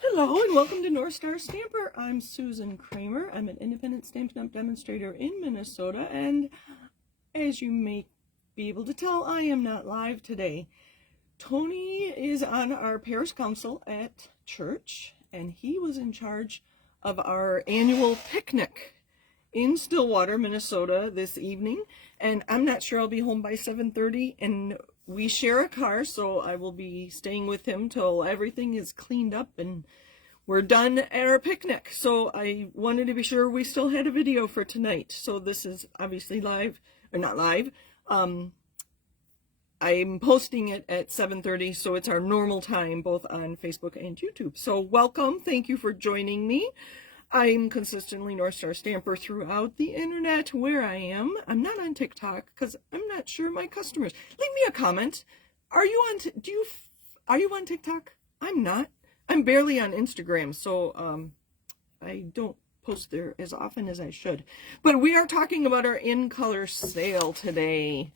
Hello and welcome to North Star Stamper. I'm Susan Kramer. I'm an independent Stampin' Up! Demonstrator in Minnesota, and as you may be able to tell, I am not live today. Tony is on our parish council at church, and he was in charge of our annual picnic in Stillwater, Minnesota this evening, and I'm not sure I'll be home by 7:30, and we share a car, so I will be staying with him till everything is cleaned up and we're done at our picnic. So I wanted to be sure we still had a video for tonight. So this is obviously live, or not live. I'm posting it at 7:30, so it's our normal time, both on Facebook and YouTube. So welcome, thank you for joining me. I'm consistently North Star Stamper throughout the internet where I am. I'm not on TikTok because I'm not sure my customers. Leave me a comment. Are you on TikTok? I'm not. I'm barely on Instagram, so I don't post there as often as I should. But we are talking about our in color sale today.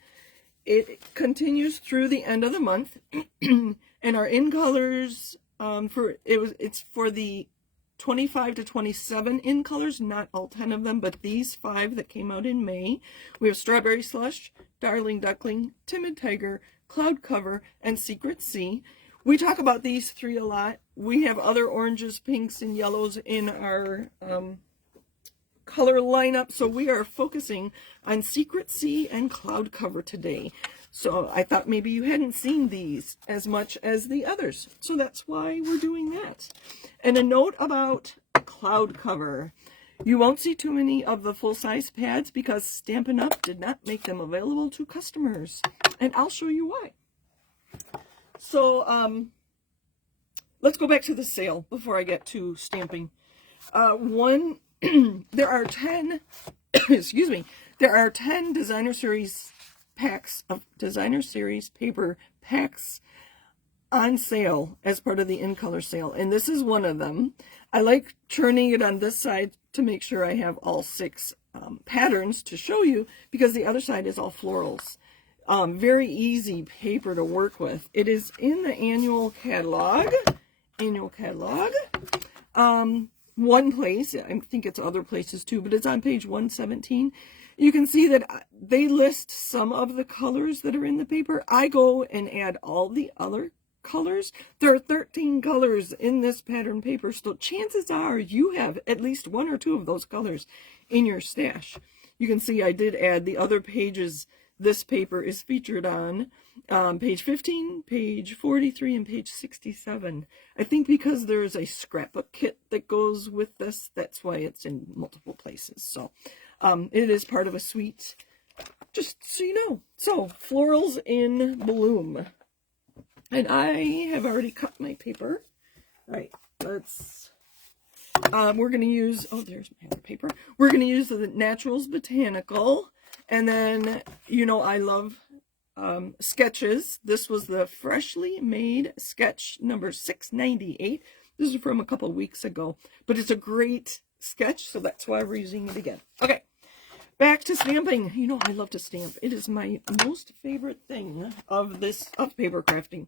It continues through the end of the month, and our in colors it's for the 25 to 27 in colors, not all 10 of them, but these 5 that came out in May. We have Strawberry Slush, Darling Duckling, Timid Tiger, Cloud Cover, and Secret Sea. We talk about these 3 a lot. We have other oranges, pinks, and yellows in our color lineup, so we are focusing on Secret Sea and Cloud Cover today. So I thought maybe you hadn't seen these as much as the others, so that's why we're doing that. And a note about Cloud Cover. You won't see too many of the full-size pads because Stampin' Up! Did not make them available to customers, and I'll show you why. So let's go back to the sale before I get to stamping. There are 10 excuse me, there are 10 designer series packs of designer series paper packs on sale as part of the in color sale, and this is one of them. I like turning it on this side to make sure I have all 6 patterns to show you, because the other side is all florals. Very easy paper to work with. It is in the annual catalog. One place, I think it's other places too, but it's on page 117. You can see that they list some of the colors that are in the paper. I go and add all the other colors. There are 13 colors in this pattern paper, so chances are you have at least 1 or 2 of those colors in your stash. You can see I did add the other pages this paper is featured on, page 15, page 43, and page 67. I think because there's a scrapbook kit that goes with this, that's why it's in multiple places. So it is part of a suite, just so you know. So Florals in Bloom. And I have already cut my paper. All right, let's, we're going to use, oh, there's my other paper. We're going to use the Natural Botanical. And then, you know, I love sketches. This was the freshly made sketch number 698. This is from a couple of weeks ago, but it's a great sketch, so that's why we're using it again. Okay, back to stamping. You know, I love to stamp. It is my most favorite thing of paper crafting.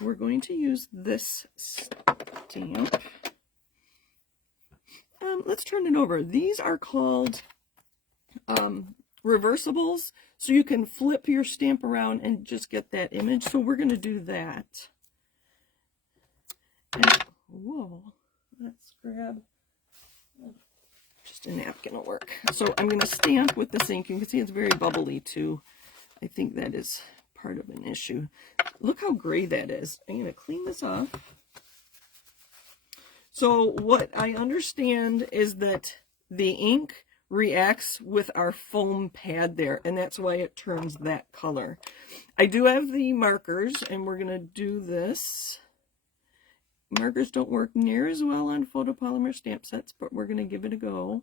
We're going to use this stamp. Let's turn it over. These are called reversibles, so you can flip your stamp around and just get that image. So we're going to do that. And, whoa, let's grab just a napkin will work. So I'm going to stamp with this ink. You can see it's very bubbly too. I think that is part of an issue. Look how gray that is. I'm going to clean this off. So what I understand is that the ink reacts with our foam pad there, and that's why it turns that color. I do have the markers, and we're going to do this. Markers don't work near as well on photopolymer stamp sets, but we're going to give it a go.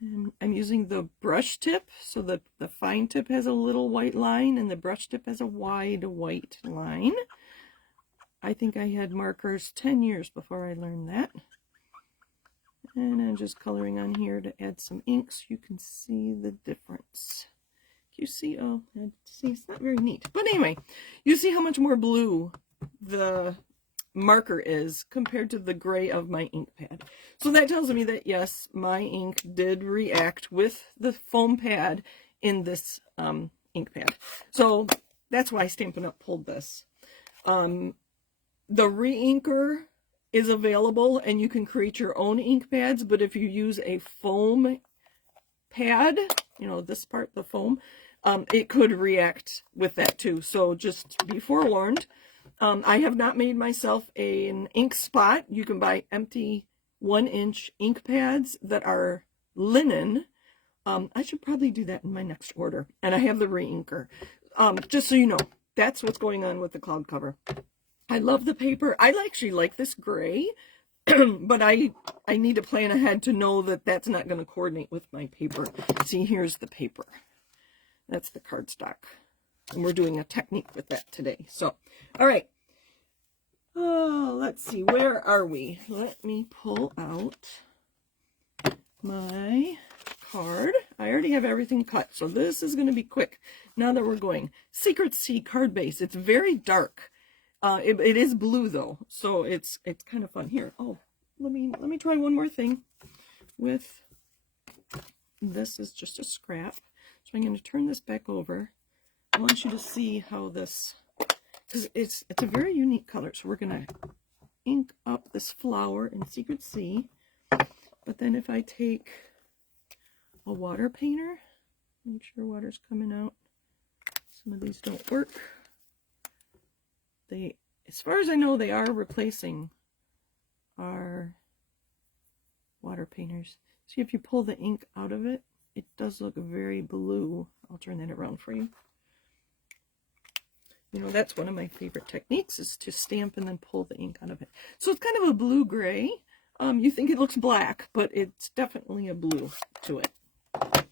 And I'm using the brush tip, so the fine tip has a little white line, and the brush tip has a wide white line. I think I had markers 10 years before I learned that. And I'm just coloring on here to add some ink so you can see the difference. You see, oh, see, it's not very neat. But anyway, you see how much more blue the marker is compared to the gray of my ink pad. So that tells me that yes, my ink did react with the foam pad in this ink pad. So that's why Stampin' Up! Pulled this. The re-inker is available and you can create your own ink pads, but if you use a foam pad, you know, this part, the foam, it could react with that too. So just be forewarned. I have not made myself an ink spot. You can buy empty 1-inch ink pads that are linen. I should probably do that in my next order. And I have the re-inker. Just so you know, that's what's going on with the cloud cover. I love the paper. I actually like this gray, but I need to plan ahead to know that that's not going to coordinate with my paper. See, here's the paper. That's the cardstock. And we're doing a technique with that today. So, all right. Oh, let's see. Where are we? Let me pull out my card. I already have everything cut, so this is going to be quick. Now that we're going. Secret Sea card base. It's very dark. It is blue though, so it's kind of fun. Here, oh, let me try one more thing with this. Is just a scrap, so I'm going to turn this back over. I want you to see how this, because it's a very unique color. So we're going to ink up this flower in Secret Sea, but then if I take a water painter, make sure water's coming out. Some of these don't work. They, as far as I know, they are replacing our water painters. See, if you pull the ink out of it, it does look very blue. I'll turn that around for you. You know, that's one of my favorite techniques, is to stamp and then pull the ink out of it. So it's kind of a blue-gray. You think it looks black, but it's definitely a blue to it.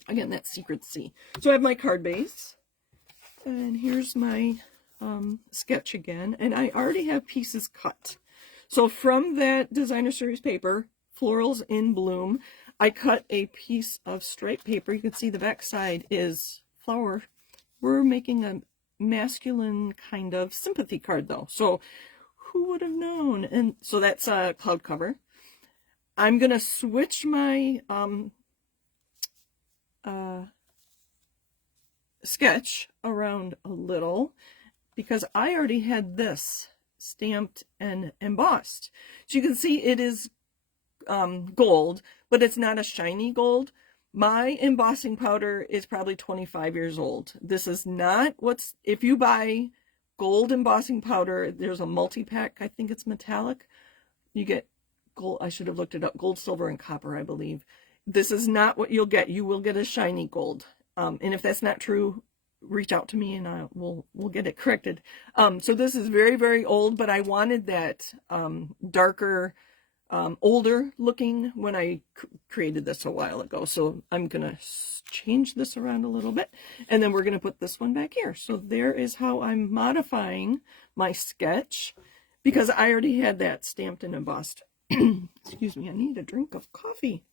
Again, that's Secret Sea. So I have my card base, and here's my sketch again, and I already have pieces cut. So from that designer series paper, Florals in Bloom, I cut a piece of striped paper. You can see the back side is flower. We're making a masculine kind of sympathy card though, so who would have known? And so that's a cloud cover. I'm gonna switch my sketch around a little, because I already had this stamped and embossed. So you can see it is gold, but it's not a shiny gold. My embossing powder is probably 25 years old. This is not what's, if you buy gold embossing powder, there's a multi-pack, I think it's metallic. You get gold, I should have looked it up, gold, silver, and copper, I believe. This is not what you'll get. You will get a shiny gold. And if that's not true, reach out to me and we'll get it corrected. So this is very, very old, but I wanted that darker, older looking when I created this a while ago. So I'm gonna change this around a little bit, and then we're gonna put this one back here. So there is how I'm modifying my sketch, because I already had that stamped and embossed. Excuse me, I need a drink of coffee.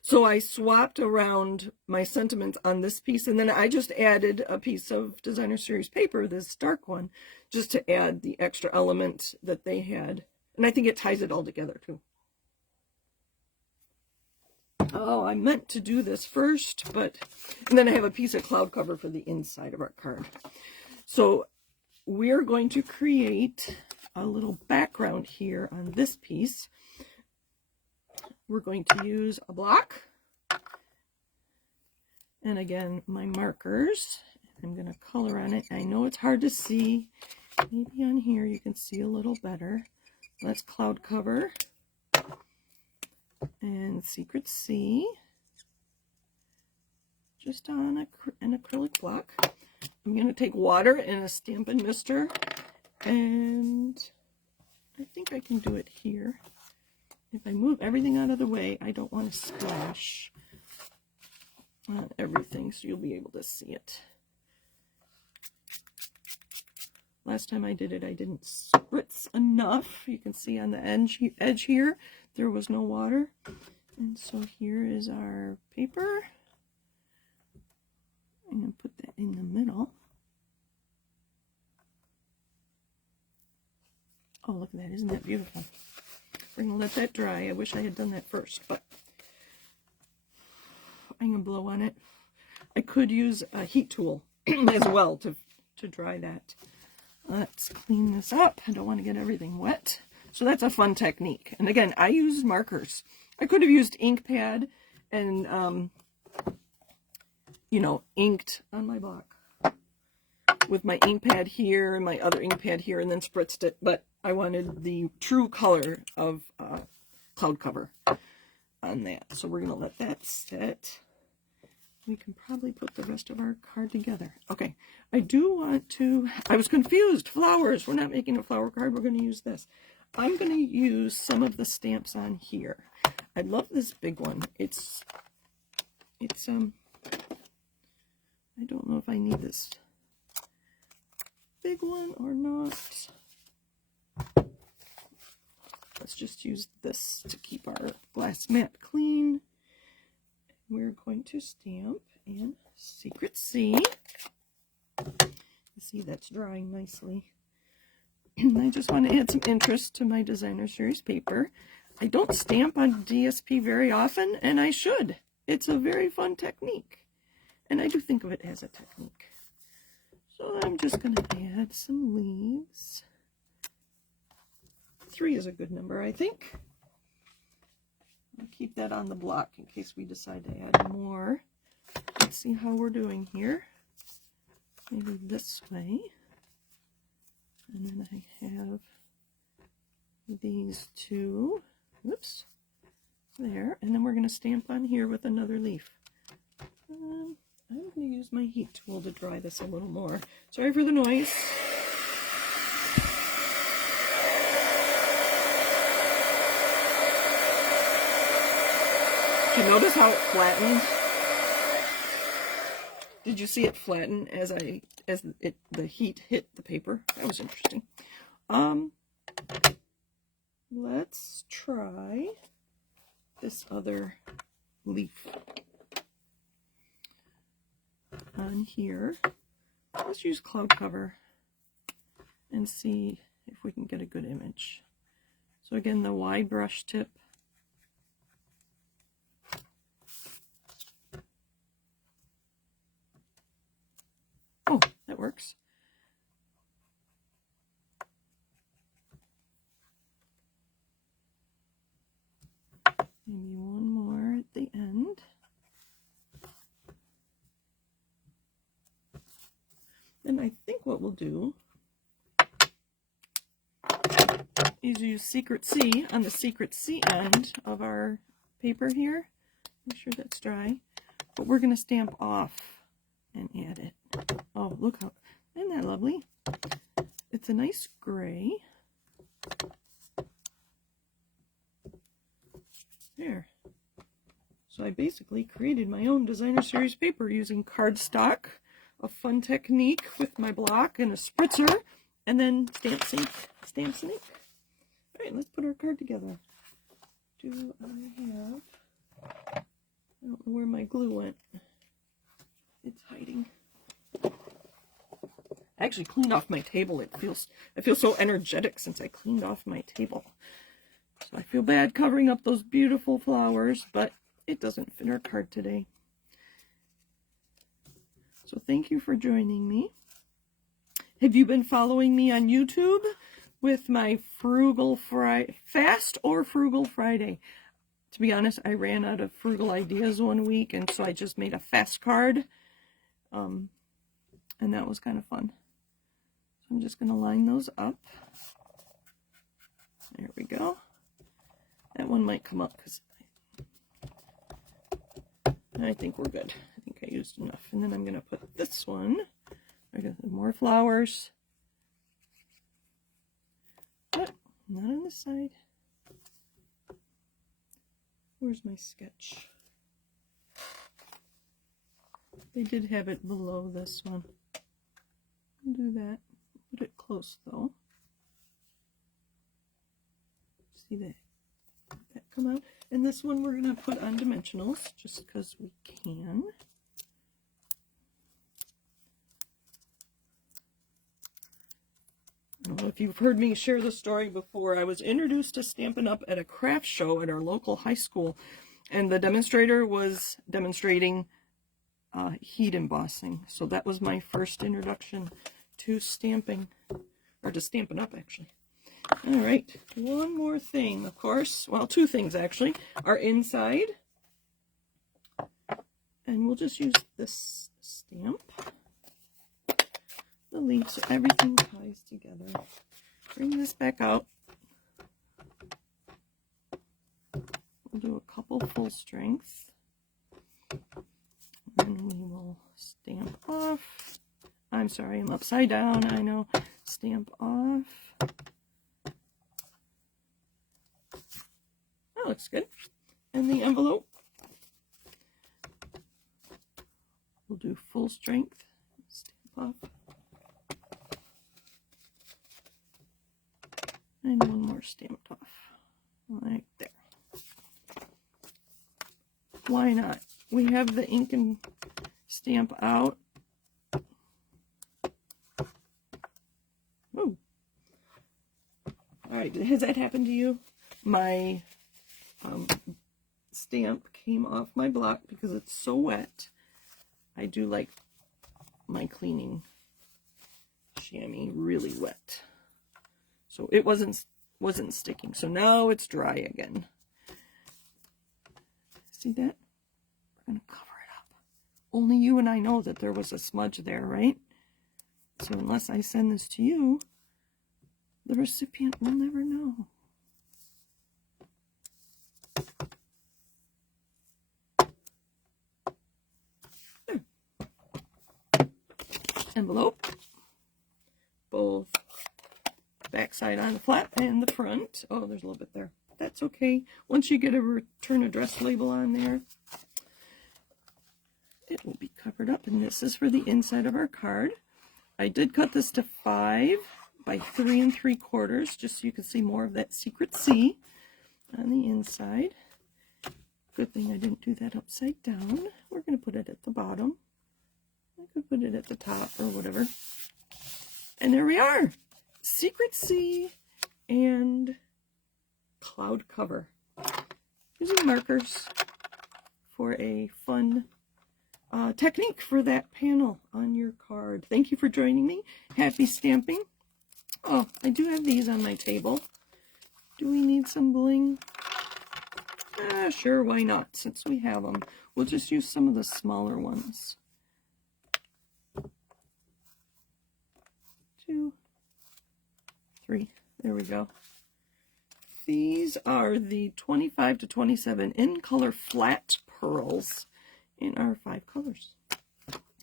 So I swapped around my sentiments on this piece, and then I just added a piece of designer series paper, this dark one, just to add the extra element that they had. And I think it ties it all together too. Oh, I meant to do this first, but, and then I have a piece of cloud cover for the inside of our card. So we're going to create a little background here on this piece. We're going to use a block, and again, my markers. I'm going to color on it. I know it's hard to see. Maybe on here you can see a little better. Let's cloud cover and Secret Sea, just on an acrylic block. I'm going to take water and a Stampin' Mister, and I think I can do it here. If I move everything out of the way, I don't want to splash on everything, so you'll be able to see it. Last time I did it, I didn't spritz enough. You can see on the edge here, there was no water. And so here is our paper. I'm going to put that in the middle. Oh, look at that. Isn't that beautiful? We're going to let that dry. I wish I had done that first, but I'm going to blow on it. I could use a heat tool as well to dry that. Let's clean this up. I don't want to get everything wet. So that's a fun technique. And again, I used markers. I could have used ink pad and, you know, inked on my block with my ink pad here and my other ink pad here and then spritzed it. But I wanted the true color of cloud cover on that. So we're going to let that sit. We can probably put the rest of our card together. Okay, I do want to, I was confused. Flowers, we're not making a flower card. We're going to use this. I'm going to use some of the stamps on here. I love this big one. It's I don't know if I need this big one or not. Let's just use this to keep our glass mat clean. We're going to stamp in Secret C. You see that's drying nicely. And I just want to add some interest to my designer series paper. I don't stamp on DSP very often, and I should. It's a very fun technique. And I do think of it as a technique. So I'm just going to add some leaves. 3 is a good number, I think. I'll keep that on the block in case we decide to add more. Let's see how we're doing here. Maybe this way. And then I have these 2. Whoops. There. And then we're going to stamp on here with another leaf. I'm going to use my heat tool to dry this a little more. Sorry for the noise. Did you notice how it flattened? Did you see it flatten as the heat hit the paper? That was interesting. Let's try this other leaf on here. Let's use cloud cover and see if we can get a good image. So again, the wide brush tip. Oh, that works. Maybe one more at the end. Then I think what we'll do is use Secret C on the Secret C end of our paper here. Make sure that's dry. But we're going to stamp off and add it. Oh, look how, isn't that lovely? It's a nice gray. There. So I basically created my own designer series paper using cardstock, a fun technique with my block and a spritzer, and then stamps and ink. All right, let's put our card together. Do I have, I don't know where my glue went. It's hiding. I actually cleaned off my table. I feel so energetic since I cleaned off my table. So I feel bad covering up those beautiful flowers, but it doesn't fit our card today. So thank you for joining me. Have you been following me on YouTube with my Fast or Frugal Friday? To be honest, I ran out of frugal ideas one week, and so I just made a fast card. And that was kind of fun. So I'm just going to line those up. There we go. That one might come up because I think we're good. I think I used enough. And then I'm going to put this one. I got more flowers. But not on this side. Where's my sketch? They did have it below this one. I'll do that. Put it close though. See that come out? And this one we're going to put on dimensionals just because we can. I don't know if you've heard me share the story before. I was introduced to Stampin' Up! At a craft show at our local high school, and the demonstrator was demonstrating heat embossing. So that was my first introduction to stamping, or to Stampin' Up! Actually. All right, one more thing, of course. Well, two things actually. Our inside, and we'll just use this stamp. The leaf so everything ties together. Bring this back out. We'll do a couple full strength. And we will stamp off. I'm sorry, I'm upside down, I know. Stamp off. That looks good. And the envelope. We'll do full strength. Stamp off. And one more stamped off, like there. Why not? We have the ink and stamp out. Ooh. All right, has that happened to you? My stamp came off my block because it's so wet. I do like my cleaning chamois really wet. So it wasn't sticking. So now it's dry again. See that? We're going to cover it up. Only you and I know that there was a smudge there, right? So unless I send this to you, the recipient will never know. There. Envelope. Both backside on the flap and the front. Oh, there's a little bit there. That's okay. Once you get a return address label on there, it will be covered up. And this is for the inside of our card. I did cut this to 5 by 3 3/4, just so you can see more of that secret C on the inside. Good thing I didn't do that upside down. We're going to put it at the bottom. I could put it at the top or whatever. And there we are. Secret C and cloud cover. Using markers for a fun technique for that panel on your card. Thank you for joining me. Happy stamping. Oh, I do have these on my table. Do we need some bling? Sure, why not? Since we have them, we'll just use some of the smaller ones. 2, 3. There we go. These are the 25 to 27 in color flat pearls in our 5 colors.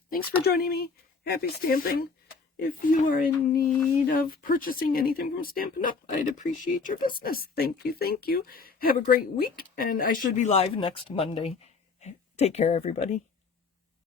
Thanks for joining me. Happy stamping. If you are in need of purchasing anything from Stampin' Up, I'd appreciate your business. Thank you, thank you. Have a great week, and I should be live next Monday. Take care, everybody.